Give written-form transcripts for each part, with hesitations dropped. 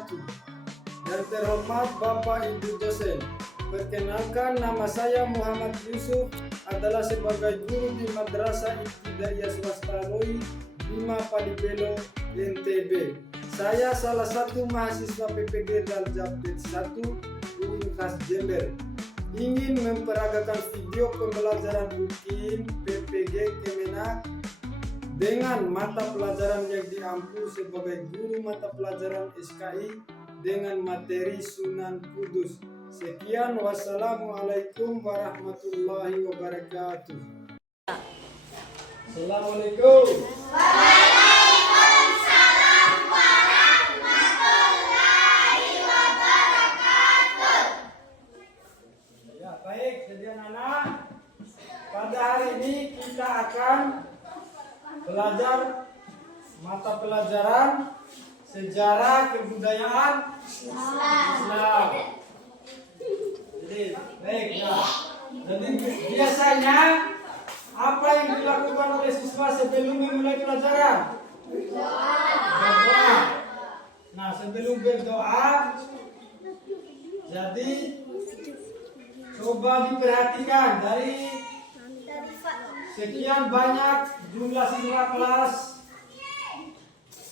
wabarakatuh. Yang terhormat Bapak Ibu dosen, perkenalkan nama saya Muhammad Yusuf, adalah sebagai guru di Madrasah Ibtidaiyah Swasta Roy Bima Palibelo NTB. Saya salah satu mahasiswa PPG Daljabdet 1 Universitas Jember. Ingin memperagakan video pembelajaran rutin PPG Kemenak dengan mata pelajaran yang diampu sebagai guru mata pelajaran SKI dengan materi Sunan Kudus. Sekian, wassalamualaikum warahmatullahi wabarakatuh. Assalamualaikum. Waalaikumsalam warahmatullahi wabarakatuh. Ya, baik, jadi anak-anak, pada hari ini kita akan belajar mata pelajaran sejarah kebudayaan Islam. Jadi, baik ya. Jadi biasanya apa yang dilakukan oleh siswa sebelum memulai pelajaran? Berdoa. Nah, sebelum berdoa, jadi coba diperhatikan dari sekian banyak jumlah siswa kelas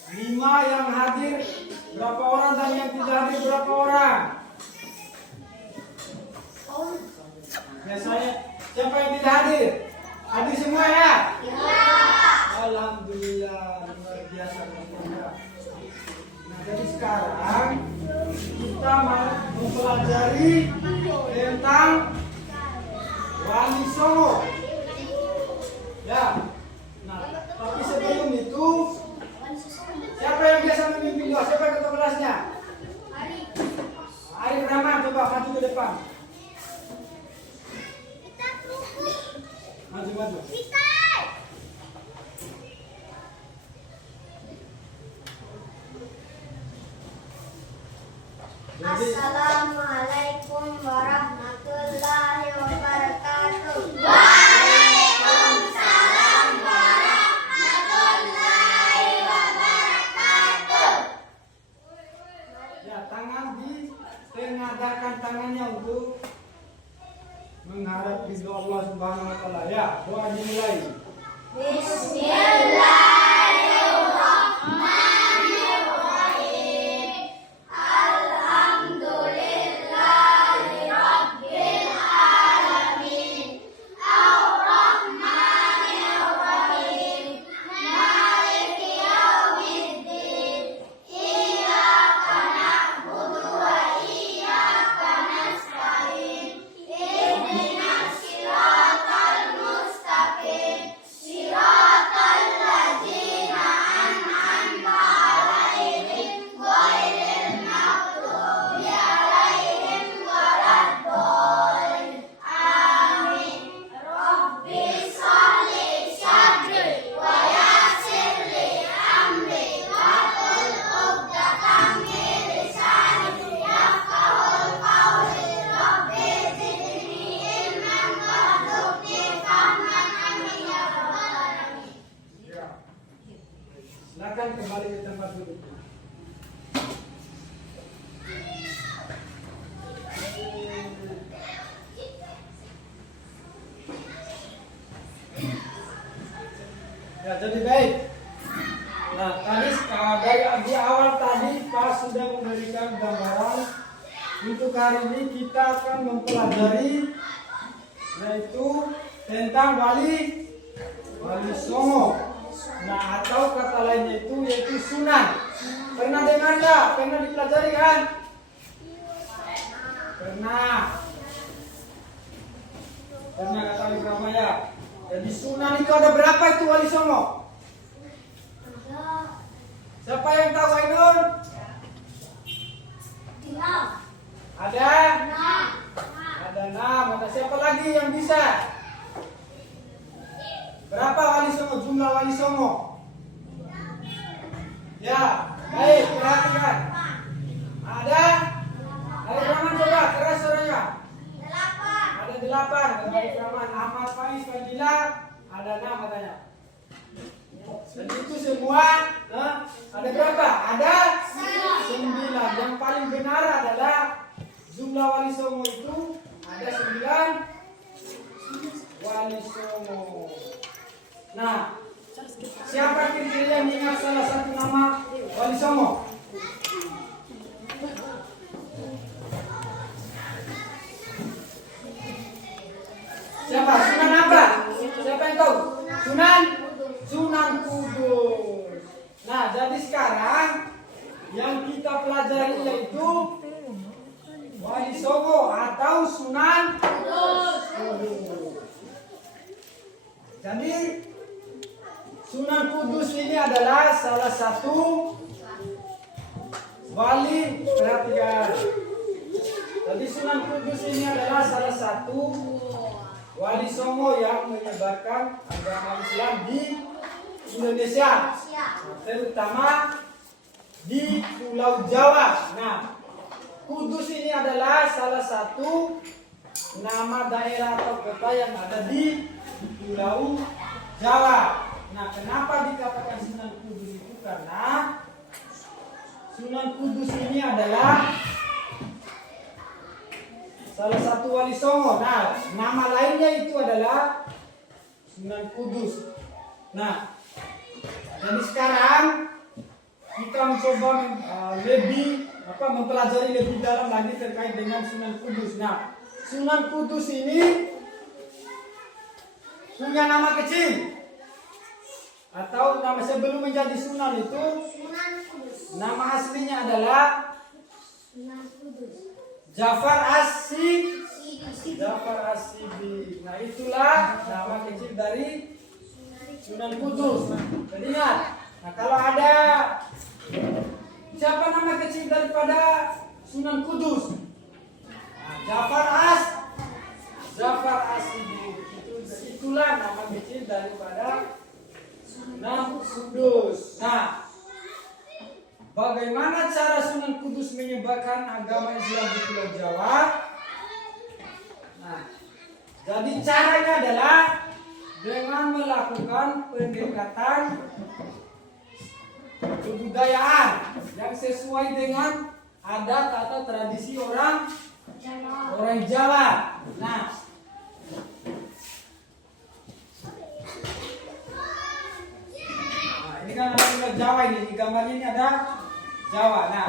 5 yang hadir berapa orang dan yang tidak hadir berapa orang? Biasanya siapa yang tidak hadir? Hadir semua ya? Ya. Alhamdulillah, luar biasa. Nah, jadi sekarang kita mempelajari tentang Wali Songo. Ya. Nah, tapi sebelum itu siapa yang biasa memimpin doa? Siapa yang ketua kelasnya? Arif Rahman, coba maju ke depan. Maju. Assalamualaikum warahmatullahi wabarakatuh. Waalaikumsalam warahmatullahi wabarakatuh. Ya, tangan ditengadahkan tangannya untuk mengharap ridho Allah Subhanahu wa taala. Ya, doa dimulai. Bismillahirrahmanirrahim. Alhamdulillahirabbil alamin. Ar-Rahmanir-Rahim. Maliki yaumiddin. Iyyaka na'budu wa iyyaka nasta'in. Ihdinas siratal mustaqim. Siratal ladzina an'amta 'alaihim ghairil maghdubi 'alaihim waladdallin. Amin. Rabbi sholli sadri wa yassir li amri wahlul 'uqdatam min lisani yafqahul qawli. Rabbi zidni ilman warzuqni fahman. Amin ya rabbal alamin. Ya. Silakan kembali ke tempat duduk. Ya, jadi baik. Nah, tadi dari di awal tadi Pak sudah memberikan gambaran. Untuk hari ini kita akan mempelajari yaitu tentang Wali Songo. Nah, atau kata lainnya itu yaitu Sunan. Pernah dengar nggak? Pernah dipelajari kan? Pernah kata Ibrahim ya. Jadi Sunan itu ada berapa itu Wali Songo? Siapa yang tahu Ainun? Ada? Ada 6. Ada siapa lagi yang bisa? Berapa Wali Songo? Jumlah Wali Songo? Ya, baik, perhatikan. Ada? Ada Rahman, coba keras suaranya. 8. Ada 8. Ada Rahman, Ahmad, Faiz, Fadila. Ada 6 katanya. Dan itu semua ada berapa? Ada 9. Yang paling benar adalah jumlah wali songo itu ada 9 wali songo. Nah, siapa kira-kira yang ingat salah satu nama wali songo? Siapa? Sunan apa? Siapa yang tahu? Sunan Kudus. Nah, jadi sekarang yang kita pelajari yaitu Wali Songo atau Sunan Kudus. Jadi Sunan Kudus ini adalah salah satu wali, perhatikan. Jadi Sunan Kudus ini adalah salah satu wali songo yang menyebarkan agama Islam di Indonesia, terutama di Pulau Jawa. Nah, Kudus ini adalah salah satu nama daerah atau kota yang ada di Pulau Jawa. Nah, kenapa dikatakan Sunan Kudus itu? Karena Sunan Kudus ini adalah salah satu wali songo. Nah, nama lainnya itu adalah Sunan Kudus. Nah, jadi sekarang kita mencoba mempelajari lebih dalam lagi terkait dengan Sunan Kudus. Nah, Sunan Kudus ini punya nama kecil atau nama sebelum menjadi Sunan itu nama aslinya adalah Jafar As-Sidi. Nah, itulah nama kecil dari Sunan Kudus. Jadi ingat. Nah, kalau ada siapa nama kecil daripada Sunan Kudus? Nah, Jafar As-Sidi. Itulah nama kecil daripada Sunan Kudus. Nah, bagaimana cara Sunan Kudus menyebarkan agama Islam di Pulau Jawa? Nah, jadi caranya adalah dengan melakukan pendekatan kebudayaan yang sesuai dengan adat atau tradisi orang Jawa. Nah, ini kan ada Jawa ini. Di gambar ini ada Jawa. Nah,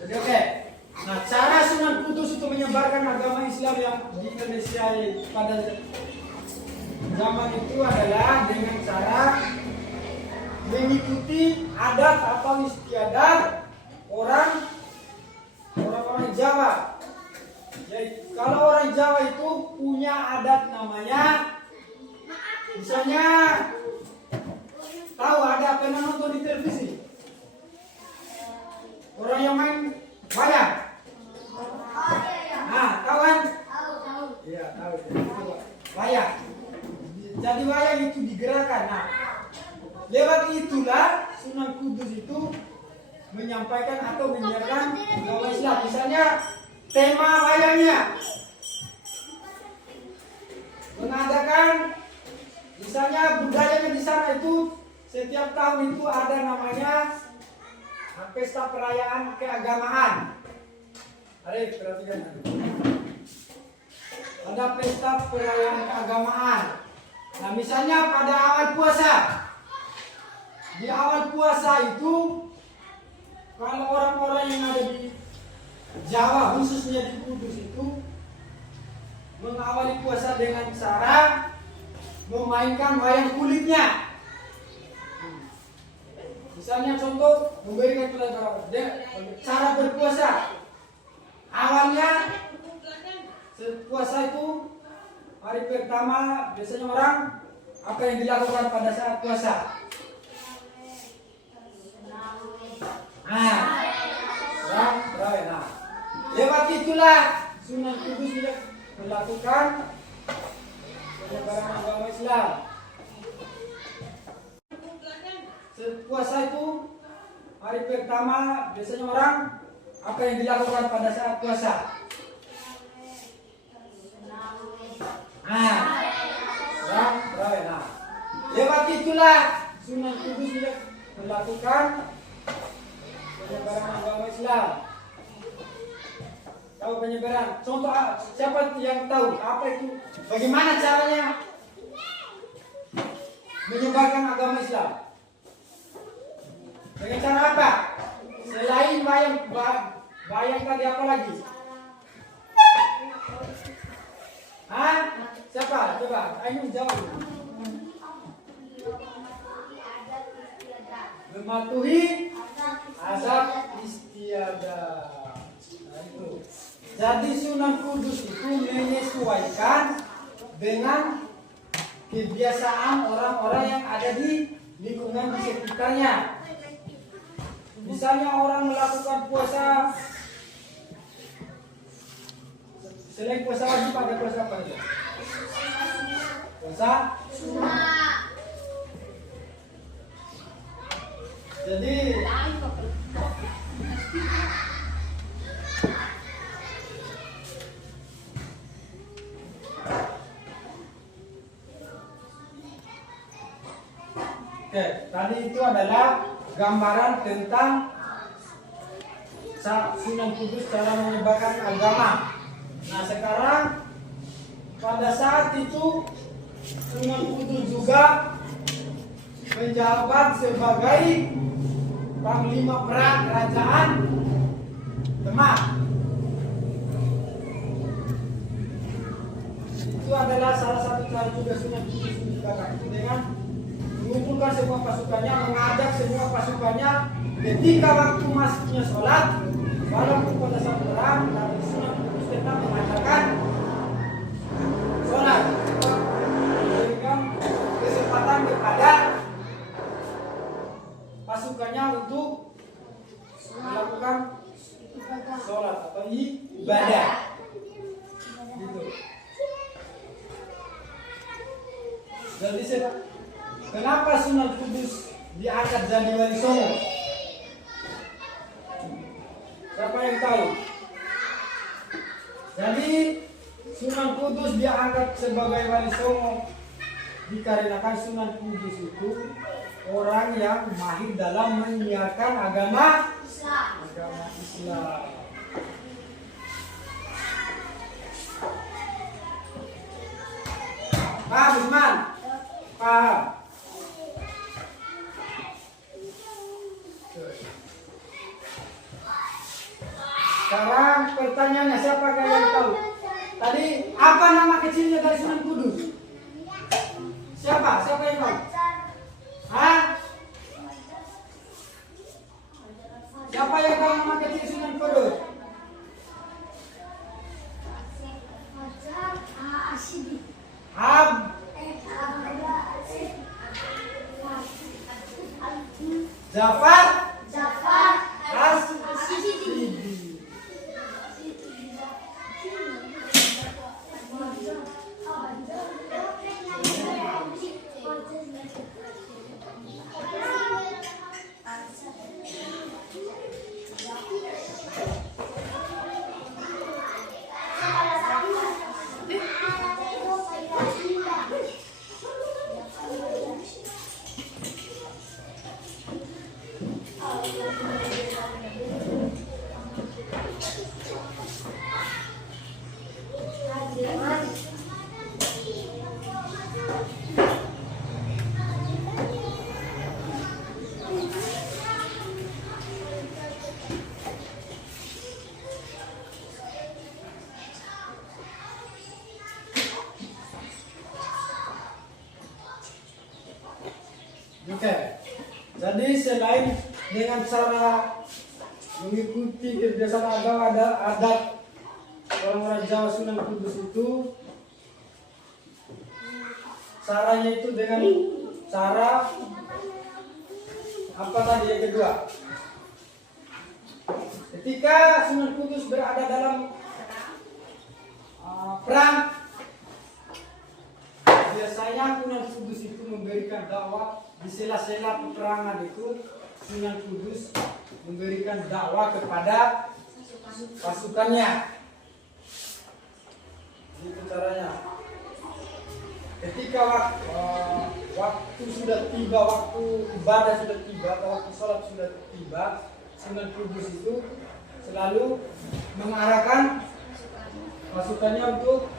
jadi oke. Nah, cara Sunan Kudus itu menyebarkan agama Islam yang di Indonesia pada zaman itu adalah dengan cara mengikuti adat atau istiadat orang Jawa. Jadi, kalau orang Jawa itu punya adat namanya, misalnya tahu ada pernah nonton di televisi orang yang main wayang. Nah, tahu kan? Iya, tahu. Wayang. Jadi wayang itu digerakkan. Nah, lewat itulah Sunan Kudus itu menyampaikan atau menyiarkan agama Islam. Misalnya tema wayangnya mengadakan, misalnya budayanya di sana itu setiap tahun itu ada namanya pesta perayaan keagamaan. Arif, perhatikan. Ada pesta perayaan keagamaan. Nah, misalnya pada awal puasa. Di awal puasa itu, kalau orang-orang yang ada di Jawa, khususnya di Kudus itu, mengawali puasa dengan cara memainkan wayang kulitnya. Misalnya contoh, memberikan pelajaran cara berpuasa. Awalnya puasa itu hari pertama biasanya orang apa yang dilakukan pada saat puasa? Nah, lewat itulah Sunan Kudus melakukan penyebaran agama Islam. Puasa itu hari pertama biasanya orang apa yang dilakukan pada saat puasa? Nah, nah, lewat itulah Sunan Kudus melakukan penyebaran agama Islam. Tahu penyebaran? Contoh siapa yang tahu apa itu? Bagaimana caranya menyebarkan agama Islam? Dengan cara apa? Selain bayang tadi apa lagi? Hah? Siapa? Coba, ayo jawab. Mematuhi adat istiadat. Nah, itu. Jadi Sunan Kudus itu menyesuaikan dengan kebiasaan orang-orang yang ada di lingkungan di sekitarnya. Misalnya orang melakukan puasa, selain puasa wajib ada puasa apa aja? Puasa Sunnah. jadi oke, tadi itu adalah gambaran tentang Sunan Kudus cara menyebarkan agama. Nah sekarang pada saat itu Sunan Kudus juga menjabat sebagai Panglima Perang Kerajaan Demak. Itu adalah salah satu cara juga Sunan Kudus menyebarkan itu dengan mengumpulkan semua pasukannya, mengajak semua pasukannya ketika waktu masuknya sholat, walaupun pada saat perang, tapi Sunan Kudus tetap mengatakan sholat, memberikan kesempatan kepada pasukannya untuk melakukan sholat atau ibadah. Gitu. Jadi kenapa Sunan Kudus diangkat jadi Wali Songo? Siapa yang tahu? Jadi Sunan Kudus diangkat sebagai Wali Songo dikarenakan Sunan Kudus itu orang yang mahir dalam menyiarkan agama Islam. Paham, Usman? Paham. Sekarang pertanyaannya, siapa yang tahu? Tadi apa nama kecilnya dari Sunan Kudus? Siapa? Siapa yang tahu? Hah? Siapa yang tahu nama kecil Sunan Kudus? Jafar As-Siddiq. Oke, jadi selain dengan cara mengikuti kebiasaan agama ada adat orang-orang Jawa Sunan Kudus itu, caranya itu dengan cara apa tadi yang kedua? Ketika Sunan Kudus berada dalam perang, biasanya Sunan Kudus itu memberikan dakwah di sela-sela peperangan itu. Sunan Kudus memberikan dakwah kepada pasukannya. Itu caranya. ketika waktu sudah tiba, waktu ibadah sudah tiba, atau waktu sholat sudah tiba, Sunan Kudus itu selalu mengarahkan pasukannya untuk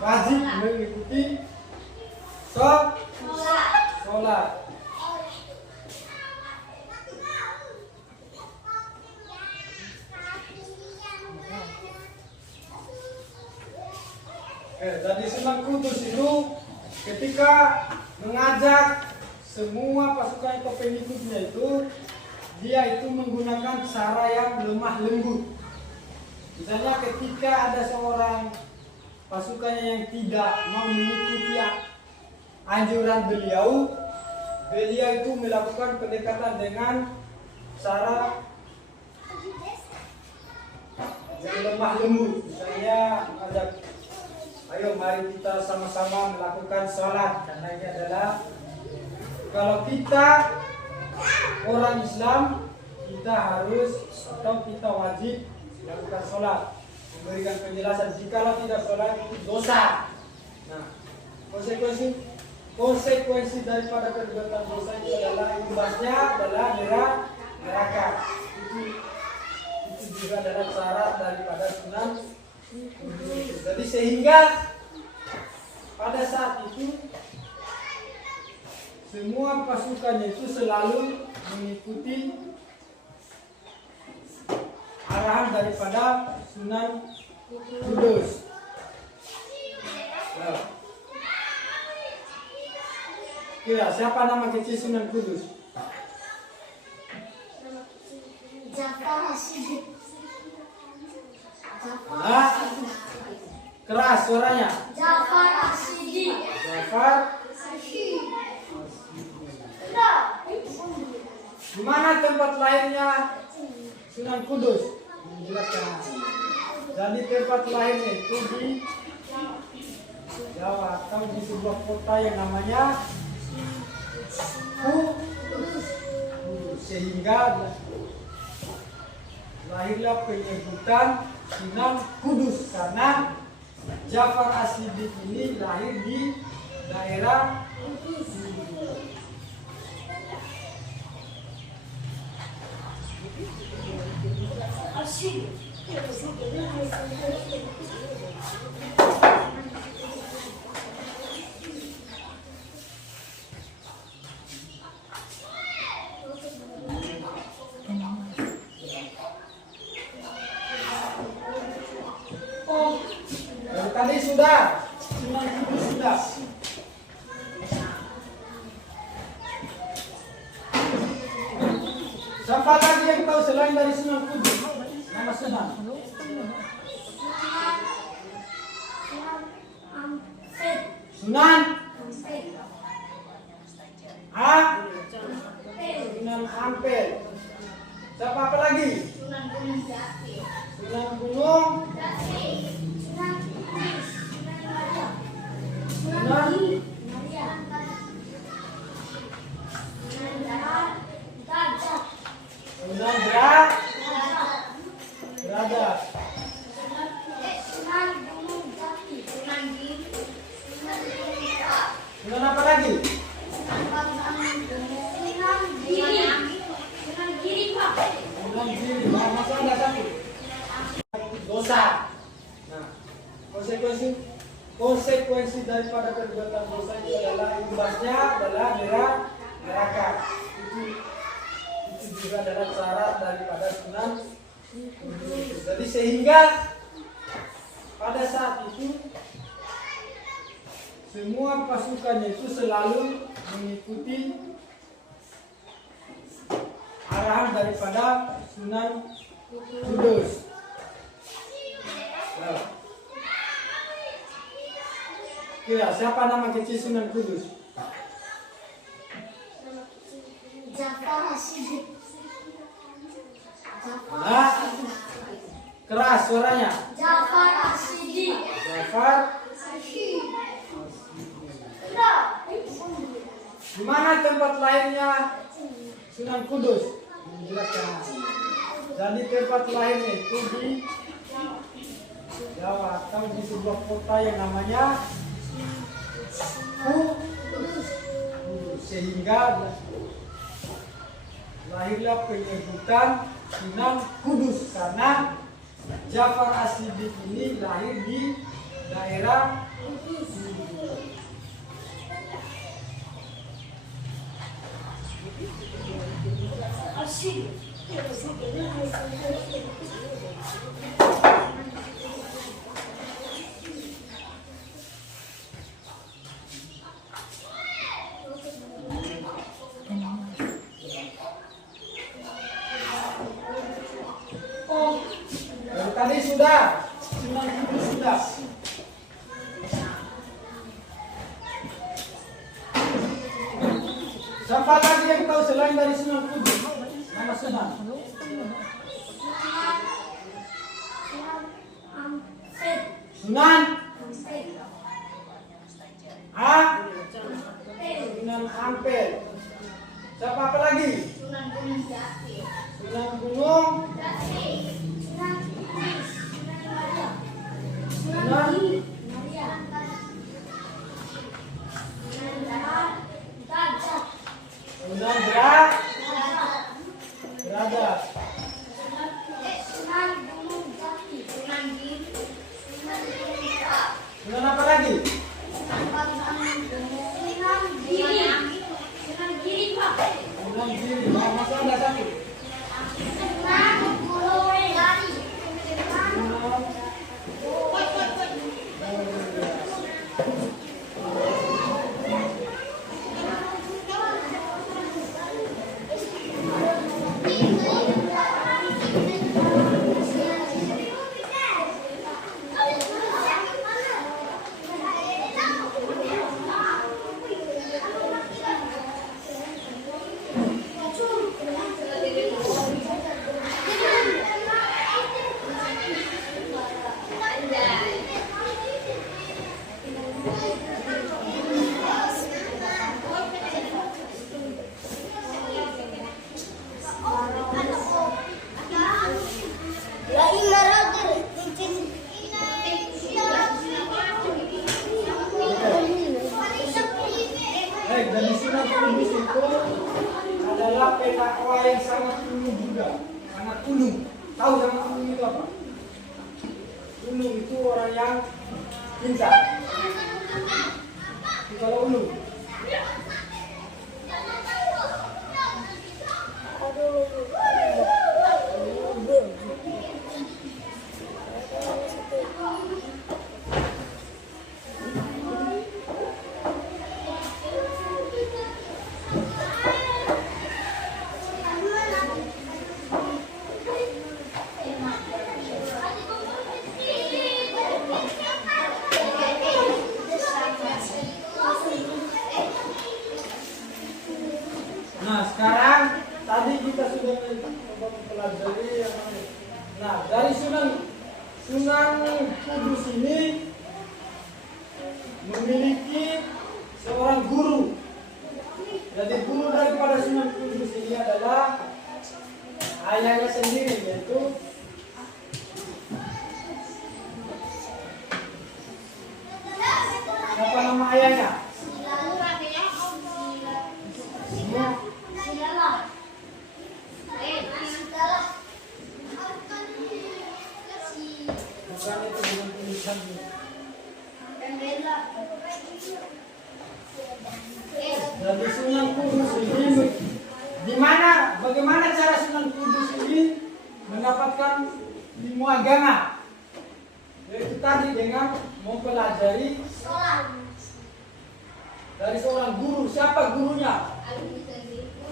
wajib mengikuti sholat. Jadi Sunan Kudus itu ketika mengajak semua pasukan atau pengikutnya itu, dia itu menggunakan cara yang lemah lembut. Misalnya ketika ada seorang pasukannya yang tidak mau mengikuti anjuran beliau itu melakukan pendekatan dengan cara yang lemah lembut. Misalnya mengajak, ayo mari kita sama-sama melakukan sholat, karena ini adalah kalau kita orang Islam, kita harus atau kita wajib melakukan sholat. Memberikan penjelasan, jikalau tidak sholat itu dosa. Nah, konsekuensi daripada perbuatan dosa itu adalah imbasnya adalah neraka. Itu juga adalah syarat daripada Sunan Kudus. Jadi sehingga pada saat itu semua pasukannya itu selalu mengikuti arahan daripada Sunan Kudus. Nah, kira siapa nama kecil Sunan Kudus? Jafar As-Siddiq. Keras suaranya. Jafar As-Siddiq. Jafar. Di mana tempat lahirnya Sunan Kudus? Menjelaskan. Jadi tempat lahirnya itu di Jawa atau di sebuah kota yang namanya Kudus. Sehingga lahirlah penyebutan Sunan Kudus karena Jafar As-Siddiq ini lahir di daerah Kudus. Tadi sudah, Sunan Kudus sudah. Siapa lagi yang tahu selain dari Sunan Kudus? Nama Sunan? Sunan? Sunan Ampel. Siapa apa lagi? Sunan Gunung Jati. Sunan Gunung. Sunan Derajat. Sunan apa lagi? Sunan Giri. Masih ada satu. Dosa. Nah, konsekuensi daripada perbuatan dosa itu adalah imbasnya adalah neraka. Itu juga adalah syarat daripada Sunan Kudus. Jadi sehingga pada saat itu semua pasukannya itu selalu mengikuti arahan daripada Sunan Kudus. Nah, kira siapa nama kecil Sunan Kudus? Jafar As-Siddiq. Keras suaranya. Jafar As-Siddiq. Jafar. Di mana tempat lahirnya Sunan Kudus? Menjelaskan. Jadi tempat lahirnya itu di Jawa atau di sebuah kota yang namanya Kudus. Sehingga lahirlah penyebutan Sunan Kudus karena Ja'far As-Shiddiq ini lahir di daerah Kudus. Dari tadi sudah, Sunan Kudus sudah. Siapa lagi yang tahu selain dari Sunan Kudus? Nama Sunan? Sunan? Sunan Ampel. Siapa apa lagi? Sunan Gunung Jati. Sunan Gunung. Jati. Sunan Kudus. Sunan Sunan Maria. Sunan Derajat. Sunan Derajat. Sunan Gunung Jati. Sunan Giri. Sunan Gunung Jati. Sunan apa lagi? Sunan Giri. Sunan Giri, Pak. Sunan Giri. Nah, masih ada satu. Sunan Gunung Jati. Sunan dari Sunan Kudus itu adalah pendakwah yang sangat ulung juga, sangat ulung. Tahu sangat ulung itu apa? Ulung itu orang yang pintar. Itu kalau ulung. Nah, sekarang tadi kita sudah mempelajari yang mana. Nah, dari Sunan Kudus ini memiliki seorang guru. Jadi guru daripada Sunan Kudus ini adalah ayahnya sendiri, yaitu apa nama ayahnya? Bukan itu dengan tulisan. Jadi Sunan Kudus ini bagaimana cara Sunan Kudus ini mendapatkan ilmu agama? Yaitu tadi dengan mempelajari dari seorang guru. Siapa gurunya?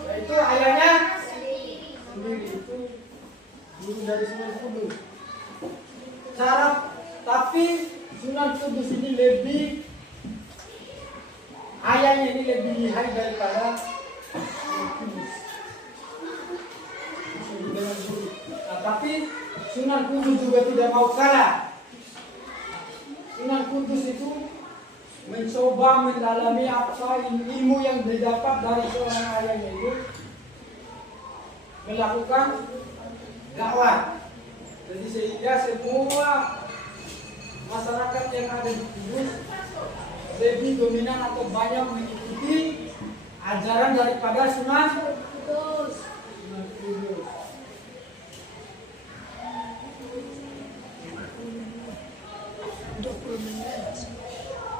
Yaitu ayahnya sendiri. Itu guru dari Sunan Kudus. Tapi Sunan Kudus ini ayahnya ini lebih lihai daripada Sunan Kudus. Nah, tapi Sunan Kudus juga tidak mau kalah. Sunan Kudus itu mencoba mendalami apa ilmu yang didapat dari seorang ayahnya itu, melakukan dakwah. Jadi sehingga semua masyarakat yang ada di Kudus lebih dominan atau banyak mengikuti ajaran daripada Sunan Kudus.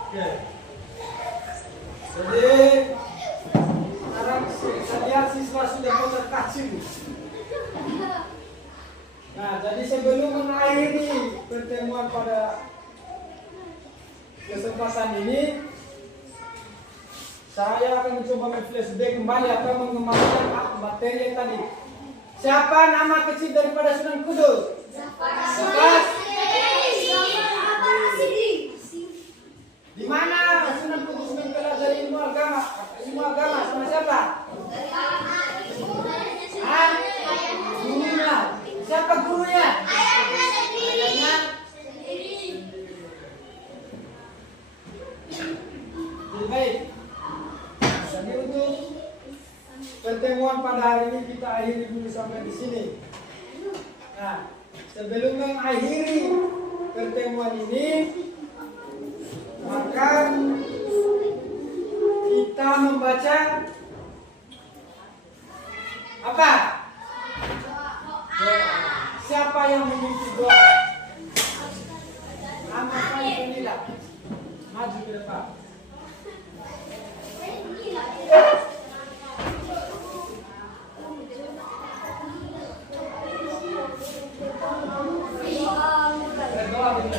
Oke. Jadi sekarang saya lihat siswa sudah kotak kacil. Nah, jadi sebelum mengakhiri pertemuan pada kesempatan ini, saya akan mencoba men-flashback kembali atau mengembalikan materi yang tadi. Siapa nama kecil daripada Sunan Kudus? Zakas. Di mana Sunan Kudus mempelajari ilmu agama? Ilmu agama sama siapa? Gurunya. Siapa gurunya? Ayahnya sendiri. Baik. Jadi untuk pertemuan pada hari ini kita akhiri dulu sampai di sini. Nah, sebelum mengakhiri pertemuan ini, maka kita membaca apa? Doa. Siapa yang memimpin doa? Anak Fadila. Maju ke depan. Berdoa dulu.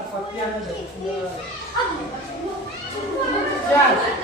Al-Fatihah.